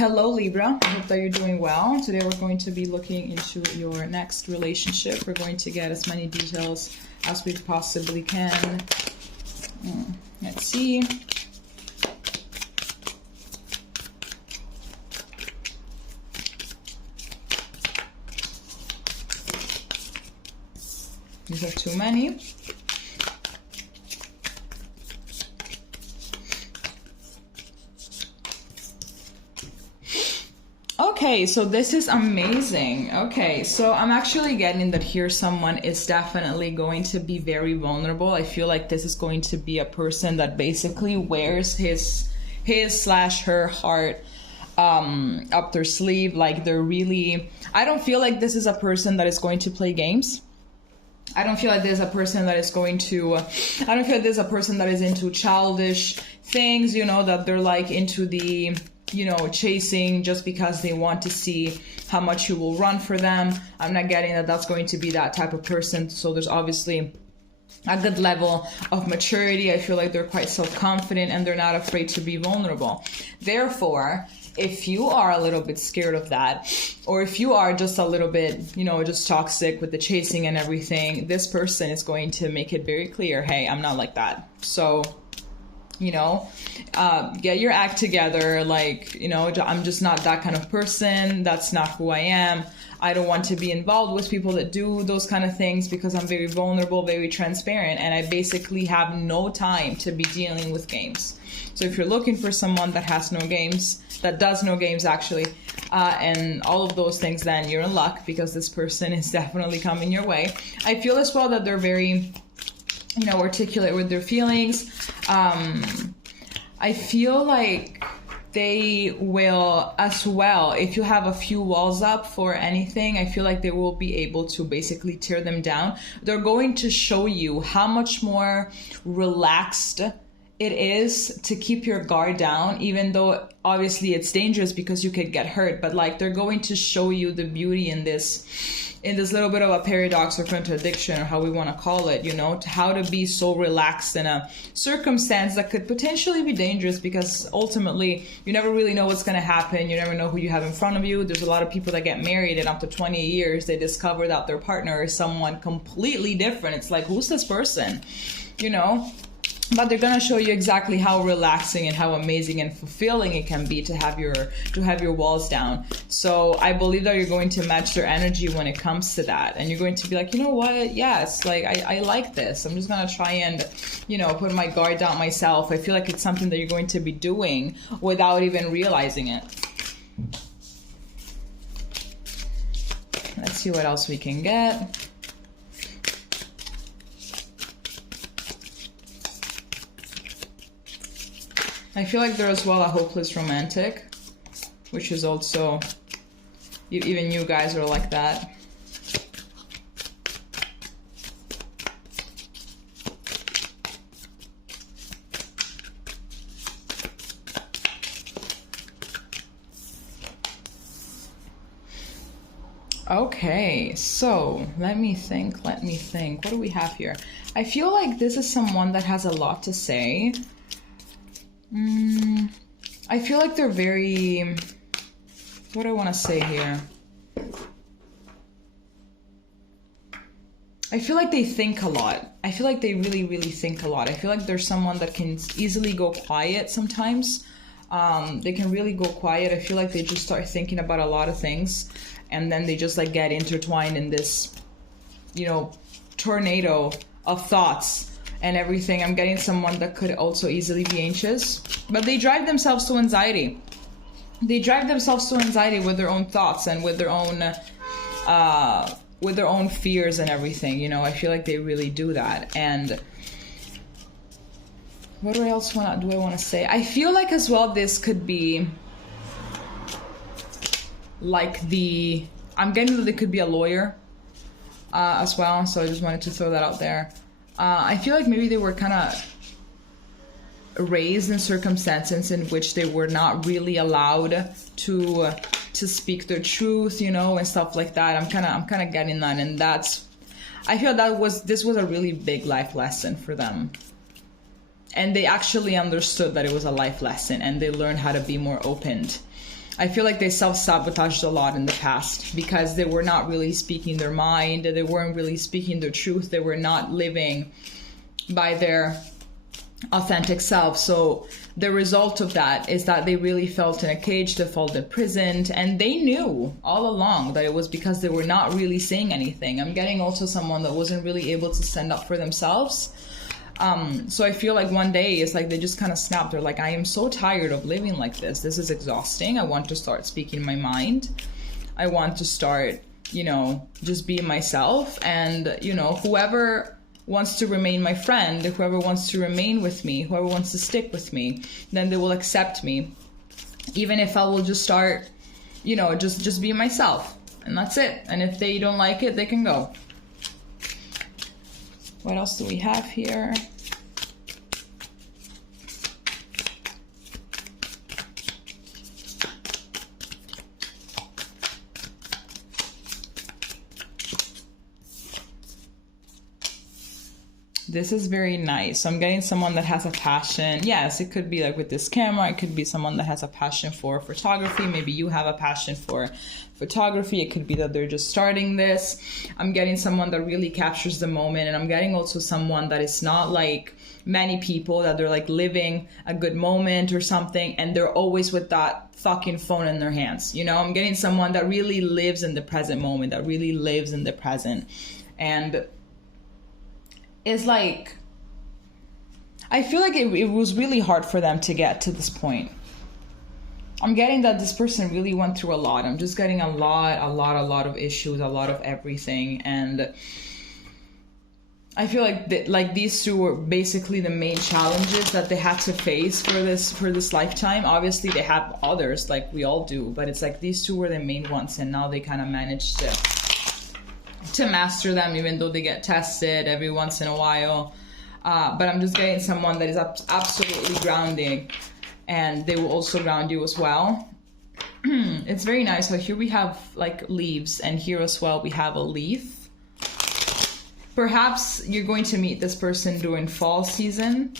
Hello Libra, I hope that you're doing well. Today we're going to be looking into your next relationship. We're going to get as many details as we possibly can. Let's see. These are too many. Okay, so this is amazing. Okay, so I'm actually getting that here someone is definitely going to be very vulnerable. I feel like this is going to be a person that basically wears his/her heart up their sleeve. Like they're really, I don't feel like this is a person that is going to play games. I don't feel like there's a person that is going to, I don't feel like there's a person that is into childish things, you know, that they're like into the, you know, chasing just because they want to see how much you will run for them. I'm not getting that that's going to be that type of person. So there's obviously a good level of maturity. I feel like they're quite self-confident and they're not afraid to be vulnerable. Therefore, if you are a little bit scared of that, or if you are just a little bit, you know, just toxic with the chasing and everything, this person is going to make it very clear, hey, I'm not like that. So, you know, get your act together. Like, you know, I'm just not that kind of person. That's not who I am. I don't want to be involved with people that do those kind of things because I'm very vulnerable, very transparent, and I basically have no time to be dealing with games. So if you're looking for someone that has no games, that does no games actually, and all of those things, then you're in luck because this person is definitely coming your way. I feel as well that they're very, you know, articulate with their feelings. I feel like they will as well, if you have a few walls up for anything, I feel like they will be able to basically tear them down. They're going to show you how much more relaxed it is to keep your guard down, even though obviously it's dangerous because you could get hurt, but like they're going to show you the beauty in this little bit of a paradox or contradiction, or how we want to call it, you know, to how to be so relaxed in a circumstance that could potentially be dangerous, because ultimately you never really know what's going to happen. You never know who you have in front of you. There's a lot of people that get married and after 20 years they discover that their partner is someone completely different. It's like, who's this person, you know? But they're gonna show you exactly how relaxing and how amazing and fulfilling it can be to have your walls down. So I believe that you're going to match their energy when it comes to that, and you're going to be like, you know what? Yes, like I like this. I'm just gonna try and, you know, put my guard down myself. I feel like it's something that you're going to be doing without even realizing it. Let's see what else we can get. I feel like they're as well a hopeless romantic, which is also, even you guys are like that. Okay, so let me think. What do we have here? I feel like this is someone that has a lot to say. I feel like they're very, what do I want to say here? I feel like they think a lot. I feel like they really, really think a lot. I feel like they're someone that can easily go quiet sometimes. They can really go quiet. I feel like they just start thinking about a lot of things, and then they just like get intertwined in this, you know, tornado of thoughts and everything. I'm getting someone that could also easily be anxious, but they drive themselves to anxiety. They drive themselves to anxiety with their own thoughts and with their own fears and everything. You know, I feel like they really do that. And what do I want to say? I feel like as well this could be like I'm getting that it could be a lawyer as well. So I just wanted to throw that out there. I feel like maybe they were kind of raised in circumstances in which they were not really allowed to speak their truth, you know, and stuff like that. I'm kind of getting that, and I feel this was a really big life lesson for them. And they actually understood that it was a life lesson, and they learned how to be more open I feel like they self-sabotaged a lot in the past because they were not really speaking their mind. They weren't really speaking their truth. They were not living by their authentic self. So the result of that is that they really felt in a cage, they felt imprisoned, and they knew all along that it was because they were not really saying anything. I'm getting also someone that wasn't really able to stand up for themselves. So I feel like one day it's like they just kind of snapped. They're like, I am so tired of living like this. This is exhausting. I want to start speaking my mind. I want to start, you know, just being myself. And, you know, whoever wants to remain my friend, whoever wants to remain with me, whoever wants to stick with me, then they will accept me. Even if I will just start, you know, just be myself. And that's it. And if they don't like it, they can go. What else do we have here? This is very nice. So I'm getting someone that has a passion. Yes, it could be like with this camera. It could be someone that has a passion for photography. Maybe you have a passion for photography. It could be that they're just starting this. I'm getting someone that really captures the moment. And I'm getting also someone that is not like many people, that they're like living a good moment or something. And they're always with that fucking phone in their hands. You know, I'm getting someone that really lives in the present moment, that really lives in the present. And is like, I feel like it was really hard for them to get to this point. I'm getting that this person really went through a lot. I'm just getting a lot of issues, a lot of everything. And I feel like these two were basically the main challenges that they had to face for this lifetime. Obviously they have others, like we all do, but it's like these two were the main ones, and now they kind of managed to master them, even though they get tested every once in a while. But I'm just getting someone that is absolutely grounding, and they will also ground you as well. It's very nice. So here we have like leaves, and here as well we have a leaf. Perhaps you're going to meet this person during fall season.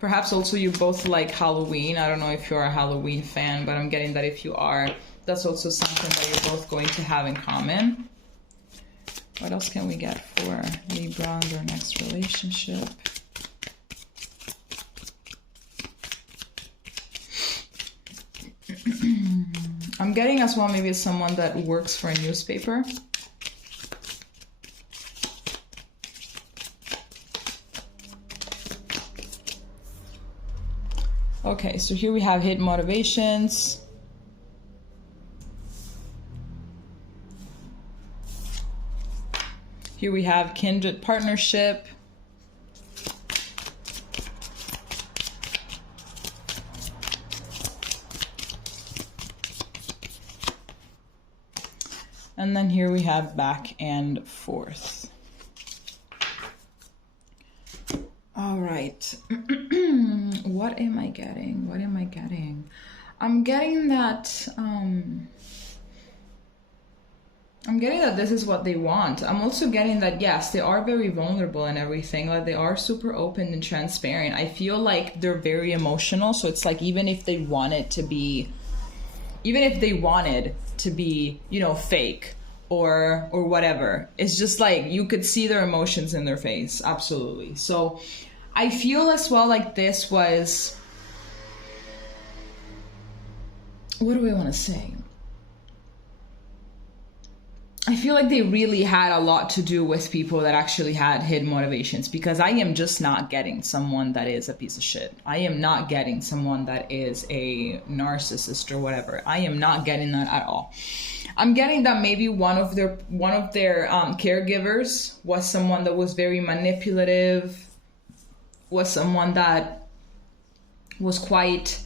Perhaps also you both like Halloween. I don't know if you're a Halloween fan, but I'm getting that if you are, that's also something that you're both going to have in common. What else can we get for Libra and their next relationship? I'm getting as well maybe it's someone that works for a newspaper. Okay, so here we have hidden motivations. Here we have kindred partnership. And then here we have back and forth. All right. What am I getting? What am I getting? I'm getting that this is what they want. I'm also getting that, yes, they are very vulnerable and everything. Like they are super open and transparent. I feel like they're very emotional. So it's like even if they wanted to be, you know, fake or whatever, it's just like you could see their emotions in their face. Absolutely. So I feel as well like this was, what do I want to say? I feel like they really had a lot to do with people that actually had hidden motivations, because I am just not getting someone that is a piece of shit. I am not getting someone that is a narcissist or whatever. I am not getting that at all. I'm getting that maybe one of their caregivers was someone that was very manipulative, was someone that was quite,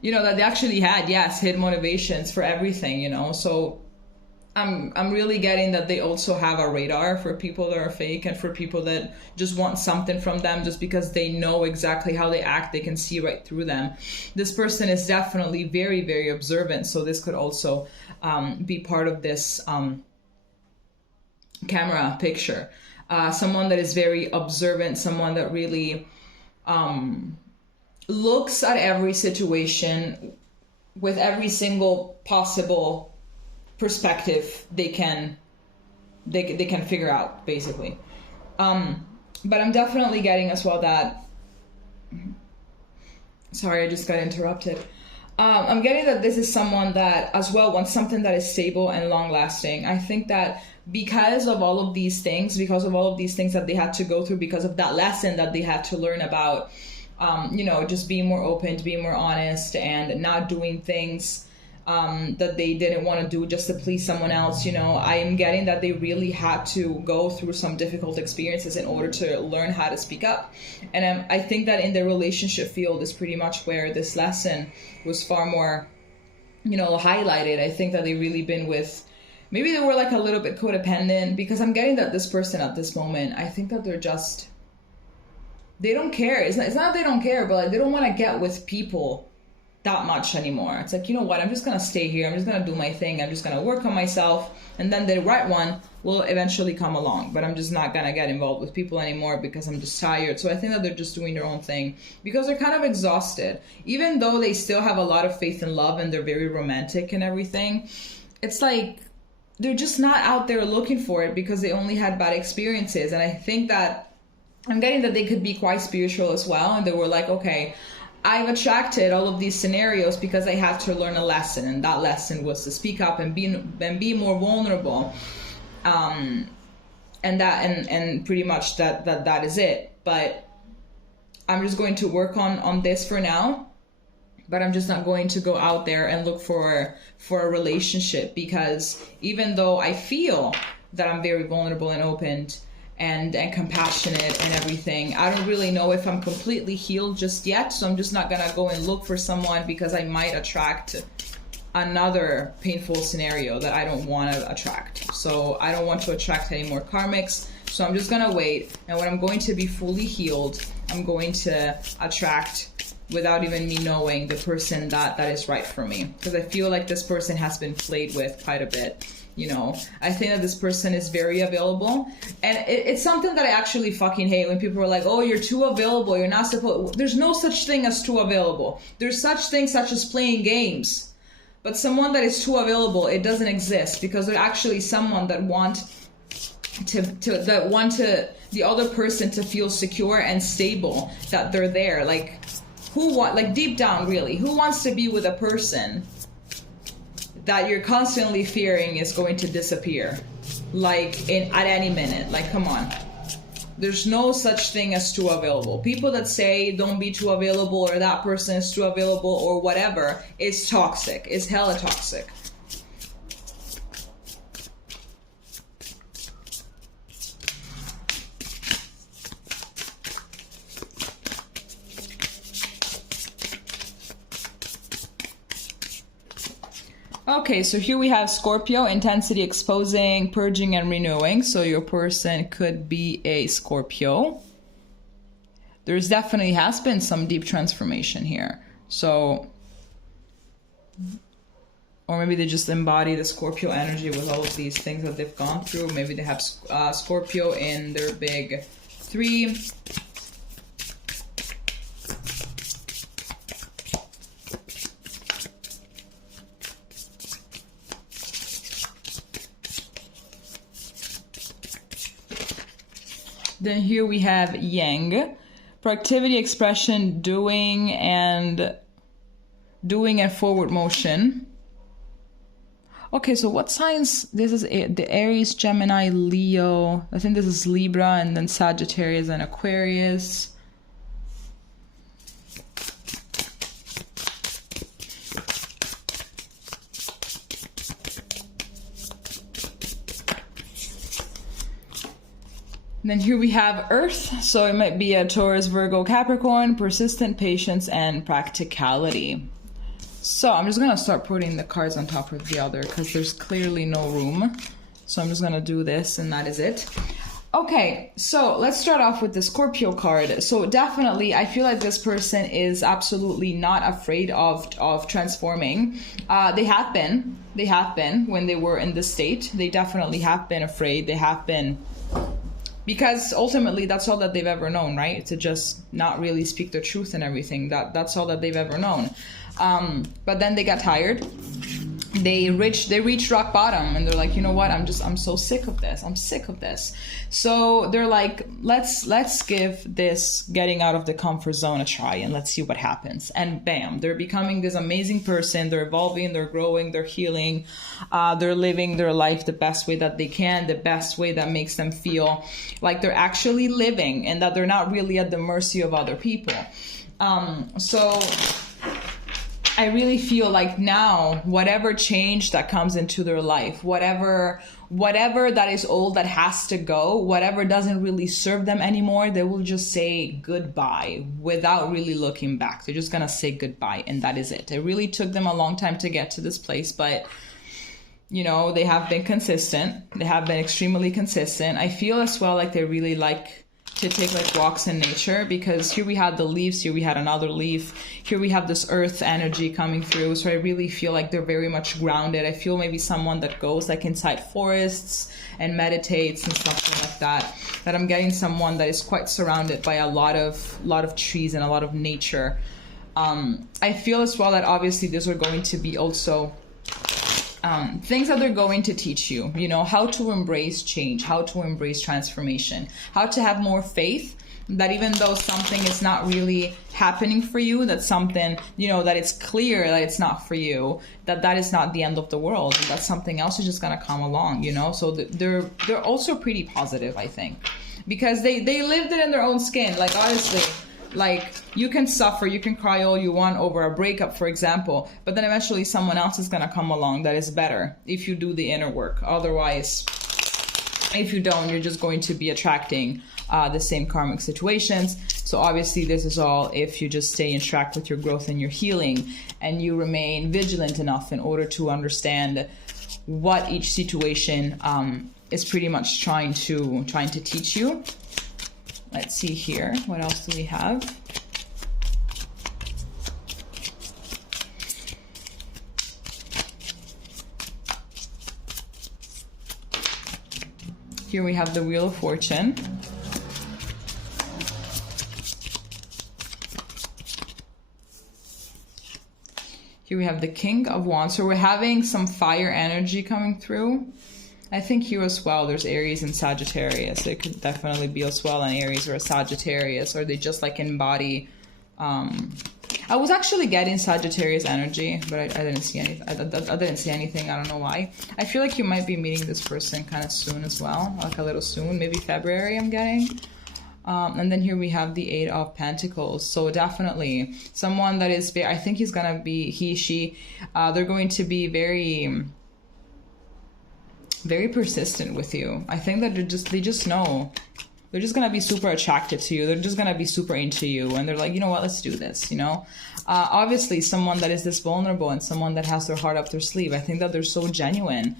you know, that they actually had, yes, hidden motivations for everything, you know. So I'm really getting that they also have a radar for people that are fake and for people that just want something from them just because they know exactly how they act. They can see right through them. This person is definitely very, very observant. So this could also be part of this camera picture. Someone that is very observant, someone that really looks at every situation with every single possible perspective they can figure out, basically. But I'm definitely getting as well that, sorry, I just got interrupted. I'm getting that this is someone that as well wants something that is stable and long lasting. I think that because of all of these things, that they had to go through, because of that lesson that they had to learn about, just being more open, to being more honest, and not doing things that they didn't want to do just to please someone else. I am getting that they really had to go through some difficult experiences in order to learn how to speak up. And I think that in the relationship field is pretty much where this lesson was far more, highlighted. I think that they really been with, maybe they were like a little bit codependent, because I'm getting that this person at this moment, I think that they don't care. It's not they don't care, but like they don't want to get with people that much anymore. It's like, you know what, I'm just going to stay here. I'm just going to do my thing. I'm just going to work on myself. And then the right one will eventually come along. But I'm just not going to get involved with people anymore because I'm just tired. So I think that they're just doing their own thing because they're kind of exhausted. Even though they still have a lot of faith in love and they're very romantic and everything, it's like they're just not out there looking for it because they only had bad experiences. And I think that I'm getting that they could be quite spiritual as well. And they were like, okay, I've attracted all of these scenarios because I had to learn a lesson, and that lesson was to speak up and be more vulnerable, and pretty much that is it. But I'm just going to work on this for now. But I'm just not going to go out there and look for a relationship, because even though I feel that I'm very vulnerable and open and compassionate and everything, I don't really know if I'm completely healed just yet. So I'm just not gonna go and look for someone because I might attract another painful scenario that I don't want to attract. So I don't want to attract any more karmics. So I'm just gonna wait, and when I'm going to be fully healed, I'm going to attract, without even me knowing, the person that is right for me, because I feel like this person has been played with quite a bit. I think that this person is very available, and it's something that I actually fucking hate when people are like, oh, you're too available, you're not supposed. There's no such thing as too available. There's such things such as playing games, but someone that is too available, it doesn't exist, because they're actually someone that want the other person to feel secure and stable, that they're there. Like, deep down, really, who wants to be with a person that you're constantly fearing is going to disappear, at any minute? Like, come on. There's no such thing as too available. People that say don't be too available, or that person is too available, or whatever, is toxic. Is hella toxic. Okay, so here we have Scorpio, intensity exposing, purging, and renewing. So your person could be a Scorpio. There's definitely has been some deep transformation here. So, or maybe they just embody the Scorpio energy with all of these things that they've gone through. Maybe they have Scorpio in their big 3. Then here we have Yang, proactivity, expression, doing and forward motion. Okay, so what signs? This is the Aries, Gemini, Leo. I think this is Libra, and then Sagittarius and Aquarius. Then here we have Earth, so it might be a Taurus, Virgo, Capricorn, persistent, patience, and practicality. So I'm just going to start putting the cards on top of the other because there's clearly no room. So I'm just going to do this, and that is it. Okay, so let's start off with the Scorpio card. So definitely, I feel like this person is absolutely not afraid of transforming. They have been when they were in the state. They definitely have been afraid. They have been because ultimately that's all that they've ever known, right? To just not really speak the truth and everything. That's all that they've ever known. But then they got tired. They reached rock bottom, and they're like, you know what? I'm so sick of this. I'm sick of this. So they're like, let's give this getting out of the comfort zone a try, and let's see what happens. And bam, they're becoming this amazing person. They're evolving, they're growing, they're healing. They're living their life the best way that they can, the best way that makes them feel like they're actually living, and that they're not really at the mercy of other people. So I really feel like now, whatever change that comes into their life, whatever that is old that has to go, whatever doesn't really serve them anymore, they will just say goodbye without really looking back. They're just going to say goodbye, and that is it. It really took them a long time to get to this place, but you know, they have been consistent. They have been extremely consistent. I feel as well like they really like to take like walks in nature, because here we had the leaves, here we had another leaf, here we have this earth energy coming through. So I really feel like they're very much grounded. I feel maybe someone that goes like inside forests and meditates and stuff like that. That I'm getting someone that is quite surrounded by a lot of trees and a lot of nature. I feel as well that obviously these are going to be also things that they're going to teach you, you know, how to embrace change, how to embrace transformation, how to have more faith that even though something is not really happening for you, that something, you know, that it's clear that it's not for you, that is not the end of the world, and that something else is just going to come along, you know. So they're also pretty positive, I think, because they lived it in their own skin. Like, honestly, like, you can suffer, you can cry all you want over a breakup, for example, but then eventually someone else is going to come along that is better if you do the inner work. Otherwise, if you don't, you're just going to be attracting the same karmic situations. So obviously this is all if you just stay in track with your growth and your healing, and you remain vigilant enough in order to understand what each situation is pretty much trying to teach you. Let's see here. What else do we have? Here we have the Wheel of Fortune. Here we have the King of Wands. So we're having some fire energy coming through. I think here as well, there's Aries and Sagittarius. There could definitely be as well an Aries or a Sagittarius, or they just like embody. I was actually getting Sagittarius energy, but I didn't see any. I didn't see anything. I don't know why. I feel like you might be meeting this person kind of soon as well, like a little soon, maybe February. I'm getting. And then here we have the Eight of Pentacles. So definitely someone that is very. I think he's gonna be she. They're going to be very persistent with you. I think that they just know. They're just going to be super attracted to you. They're just going to be super into you. And they're like, you know what, let's do this, you know? Obviously, someone that is this vulnerable and someone that has their heart up their sleeve. I think that they're so genuine.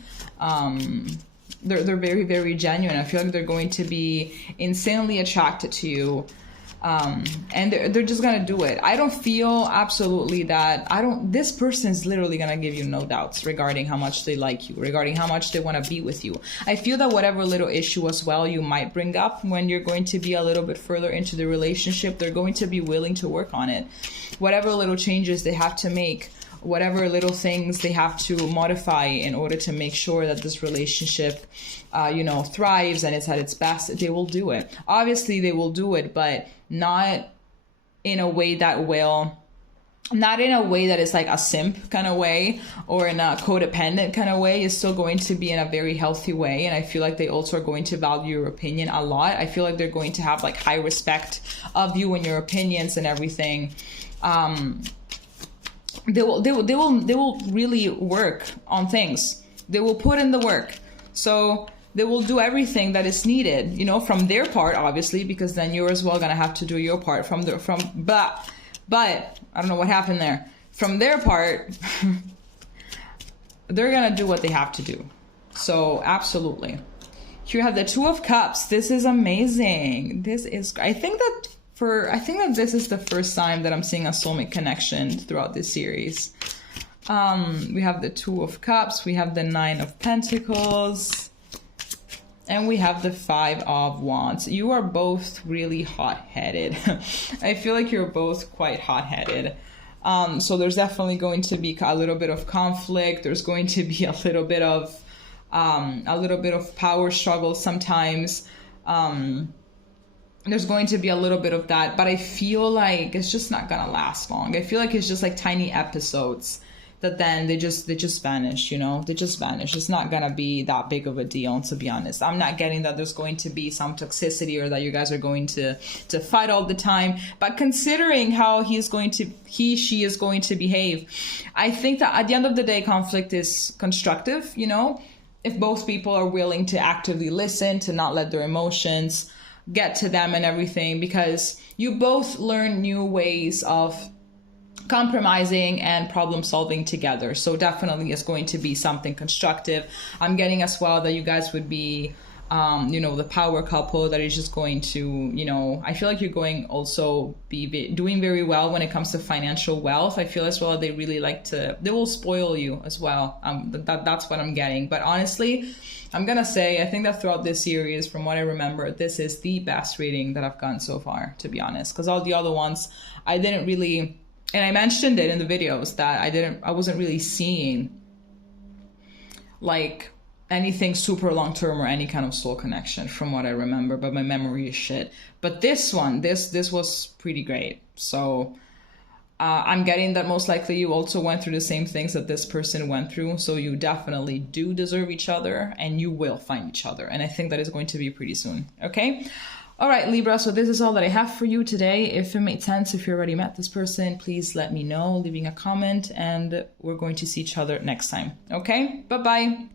They're very, very genuine. I feel like they're going to be insanely attracted to you. And they're just gonna do it. I don't feel absolutely that this person is literally gonna give you no doubts regarding how much they like you, regarding how much they want to be with you. I feel that whatever little issue as well you might bring up when you're going to be a little bit further into the relationship, they're going to be willing to work on it. Whatever little changes they have to make, whatever little things they have to modify in order to make sure that this relationship thrives and it's at its best, they will do it. Obviously they will do it, but not in a way that is like a simp kind of way or in a codependent kind of way. It's still going to be in a very healthy way. And I feel like they also are going to value your opinion a lot. I feel like they're going to have like high respect of you and your opinions and everything. They will really work on things. They will put in the work. So they will do everything that is needed, from their part, obviously, because then you're as well gonna have to do your part but I don't know what happened there. From their part, they're gonna do what they have to do. So absolutely. Here you have the Two of Cups. This is amazing. I think that this is the first time that I'm seeing a soulmate connection throughout this series. We have the Two of Cups. We have the Nine of Pentacles. And we have the Five of Wands. You are both really hot-headed. I feel like you're both quite hot-headed. So there's definitely going to be a little bit of conflict. There's going to be a little bit of power struggle sometimes. There's going to be a little bit of that, but I feel like it's just not gonna last long. I feel like it's just like tiny episodes that then they just vanish, you know, they just vanish. It's not gonna be that big of a deal, to be honest. I'm not getting that there's going to be some toxicity or that you guys are going to fight all the time. But considering how she is going to behave, I think that at the end of the day, conflict is constructive, you know, if both people are willing to actively listen, to not let their emotions get to them and everything, because you both learn new ways of compromising and problem solving together. So definitely it's going to be something constructive. I'm getting as well that you guys would be, you know, the power couple that is just going to, you know, I feel like you're going also be doing very well when it comes to financial wealth. I feel as well they really like to, they will spoil you as well. That's what I'm getting. But honestly, I'm gonna say, I think that throughout this series, from what I remember, this is the best reading that I've gotten so far, to be honest. Because all the other ones, I didn't really, and I mentioned it in the videos that I wasn't really seeing like anything super long term or any kind of soul connection from what I remember, but my memory is shit. But this one, this was pretty great. So I'm getting that most likely you also went through the same things that this person went through. So you definitely do deserve each other and you will find each other. And I think that is going to be pretty soon. Okay. All right, Libra. So this is all that I have for you today. If it made sense, if you already met this person, please let me know, leaving a comment, and we're going to see each other next time. Okay. Bye-bye.